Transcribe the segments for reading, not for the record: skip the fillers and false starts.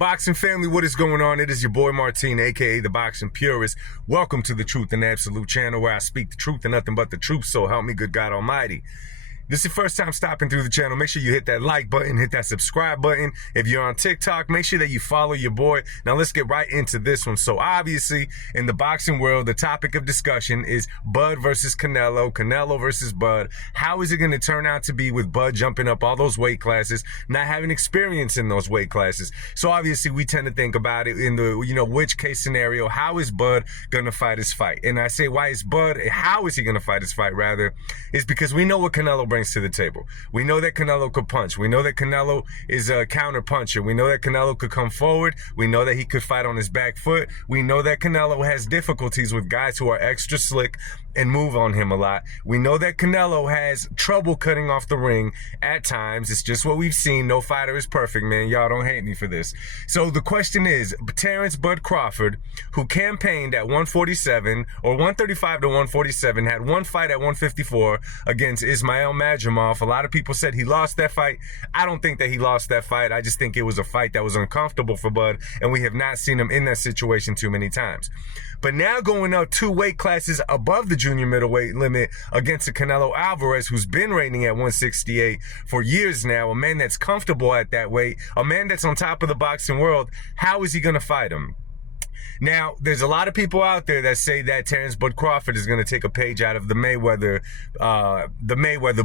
Boxing family, what is going on? It is your boy Martin, aka the Boxing Purist. Welcome to the Truth and Absolute channel, where I speak the truth and nothing but the truth, so help me good God Almighty. This is your first time stopping through the channel. Make sure you hit that like button, hit that subscribe button. If you're on TikTok, make sure that you follow your boy. Now let's get right into this one. So obviously, in the boxing world, the topic of discussion is Bud versus Canelo, Canelo versus Bud. How is it going to turn out to be with Bud jumping up all those weight classes, not having experience in those weight classes? So obviously, we tend to think about it in the, which case scenario, how is Bud going to fight his fight? And I say, why is Bud, how is he going to fight his fight, rather, is because we know what Canelo brings to the table. We know that Canelo could punch. We know that Canelo is a counter puncher. We know that Canelo could come forward. We know that he could fight on his back foot. We know that Canelo has difficulties with guys who are extra slick and move on him a lot. We know that Canelo has trouble cutting off the ring at times. It's just what we've seen. No fighter is perfect, man. Y'all don't hate me for this. So the question is, Terrence Bud Crawford, who campaigned at 147 or 135 to 147, had one fight at 154 against Ismail Madrimov. A lot of people said he lost that fight. I don't think that he lost that fight. I just think it was a fight that was uncomfortable for Bud, and we have not seen him in that situation too many times. But now going up 2 weight classes above the junior middleweight limit against a Canelo Alvarez, who's been reigning at 168 for years now, a man that's comfortable at that weight, a man that's on top of the boxing world. How is he going to fight him? Now, there's a lot of people out there that say that Terrence Bud Crawford is going to take a page out of the Mayweather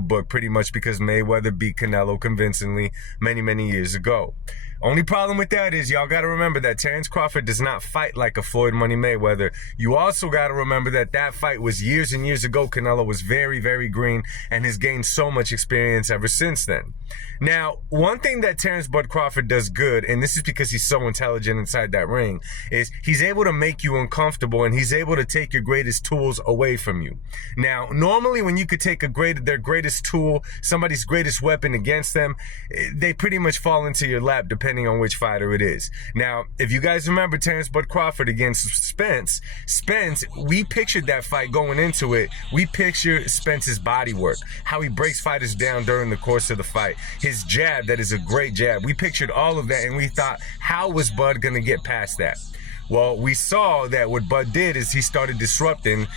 book, pretty much, because Mayweather beat Canelo convincingly many, many years ago. Only problem with that is y'all got to remember that Terrence Crawford does not fight like a Floyd Money Mayweather. You also got to remember that that fight was years and years ago. Canelo was very, very green and has gained so much experience ever since then. Now, one thing that Terrence Bud Crawford does good, and this is because he's so intelligent inside that ring, is he's able to make you uncomfortable, and he's able to take your greatest tools away from you. Now, normally when you could take their greatest tool, somebody's greatest weapon against them, they pretty much fall into your lap depending on which fighter it is. Now, if you guys remember Terrence Bud Crawford against Spence, we pictured that fight going into it. We picture Spence's body work, how he breaks fighters down during the course of the fight. His jab, that is a great jab. We pictured all of that, and we thought, how was Bud going to get past that? Well, we saw that what Bud did is he started disrupting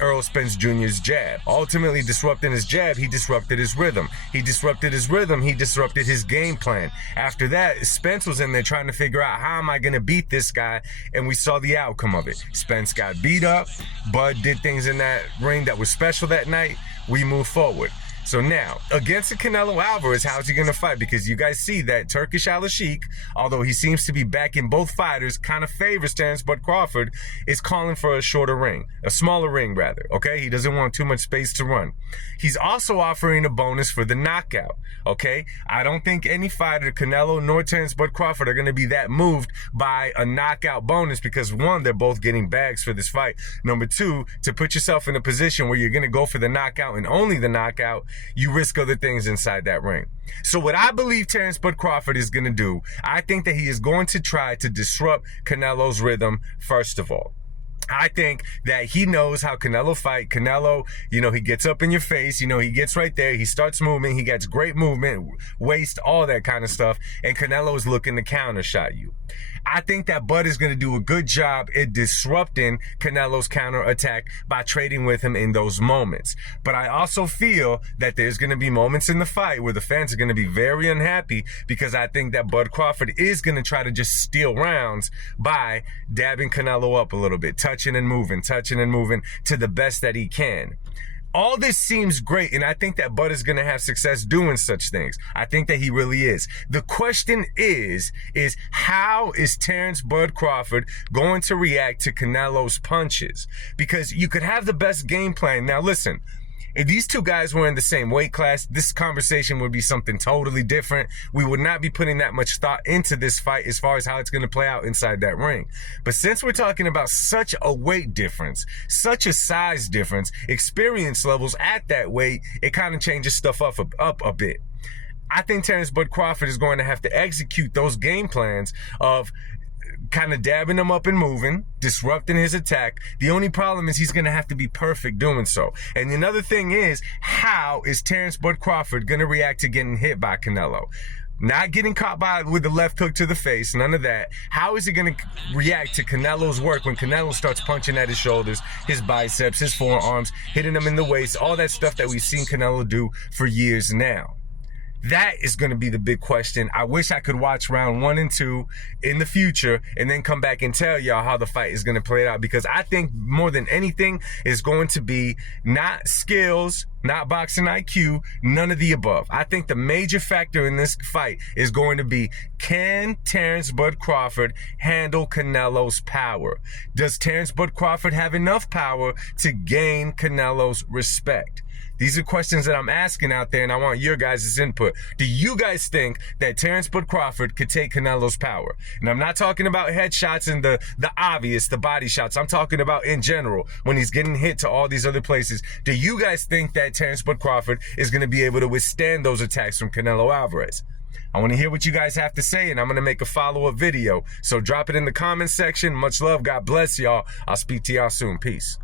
Errol Spence Jr.'s jab. Ultimately disrupting his jab, he disrupted his rhythm. He disrupted his rhythm, he disrupted his game plan. After that, Spence was in there trying to figure out, how am I going to beat this guy? And we saw the outcome of it. Spence got beat up. Bud did things in that ring that was special that night. We moved forward. So now, against the Canelo Alvarez, how's he going to fight? Because you guys see that Turkish Al-Sheikh, although he seems to be backing both fighters, kind of favors Terrence Bud Crawford, is calling for a shorter ring, a smaller ring rather, okay? He doesn't want too much space to run. He's also offering a bonus for the knockout, okay? I don't think any fighter, Canelo nor Terrence Bud Crawford, are going to be that moved by a knockout bonus because, one, they're both getting bags for this fight. Number two, to put yourself in a position where you're going to go for the knockout and only the knockout, you risk other things inside that ring. So what I believe Terrence Bud Crawford is going to do, I think that he is going to try to disrupt Canelo's rhythm, first of all. I think that he knows how Canelo fight. Canelo, he gets up in your face. He gets right there. He starts moving. He gets great movement, waist, all that kind of stuff. And Canelo is looking to counter shot you. I think that Bud is going to do a good job at disrupting Canelo's counter attack by trading with him in those moments. But I also feel that there's going to be moments in the fight where the fans are going to be very unhappy because I think that Bud Crawford is going to try to just steal rounds by dabbing Canelo up a little bit, touching and moving to the best that he can. All this seems great, and I think that Bud is going to have success doing such things. I think that he really is. The question is how is Terrence Bud Crawford going to react to Canelo's punches? Because you could have the best game plan. Now, listen, if these two guys were in the same weight class, this conversation would be something totally different. We would not be putting that much thought into this fight as far as how it's going to play out inside that ring. But since we're talking about such a weight difference, such a size difference, experience levels at that weight, it kind of changes stuff up a bit. I think Terrence Bud Crawford is going to have to execute those game plans of kind of dabbing him up and moving, disrupting his attack. The only problem is he's going to have to be perfect doing so. And another thing is, how is Terrence Bud Crawford going to react to getting hit by Canelo? Not getting caught with the left hook to the face, none of that. How is he going to react to Canelo's work when Canelo starts punching at his shoulders, his biceps, his forearms, hitting him in the waist, all that stuff that we've seen Canelo do for years now? That is going to be the big question. I wish I could watch round 1 and 2 in the future and then come back and tell y'all how the fight is going to play out, because I think more than anything is going to be not skills, not boxing IQ, none of the above. I think the major factor in this fight is going to be, can Terrence Bud Crawford handle Canelo's power? Does Terrence Bud Crawford have enough power to gain Canelo's respect? These are questions that I'm asking out there, and I want your guys' input. Do you guys think that Terrence Bud Crawford could take Canelo's power? And I'm not talking about headshots and the obvious, the body shots. I'm talking about in general, when he's getting hit to all these other places. Do you guys think that Terrence Bud Crawford is going to be able to withstand those attacks from Canelo Alvarez? I want to hear what you guys have to say, and I'm going to make a follow-up video. So drop it in the comment section. Much love. God bless y'all. I'll speak to y'all soon. Peace.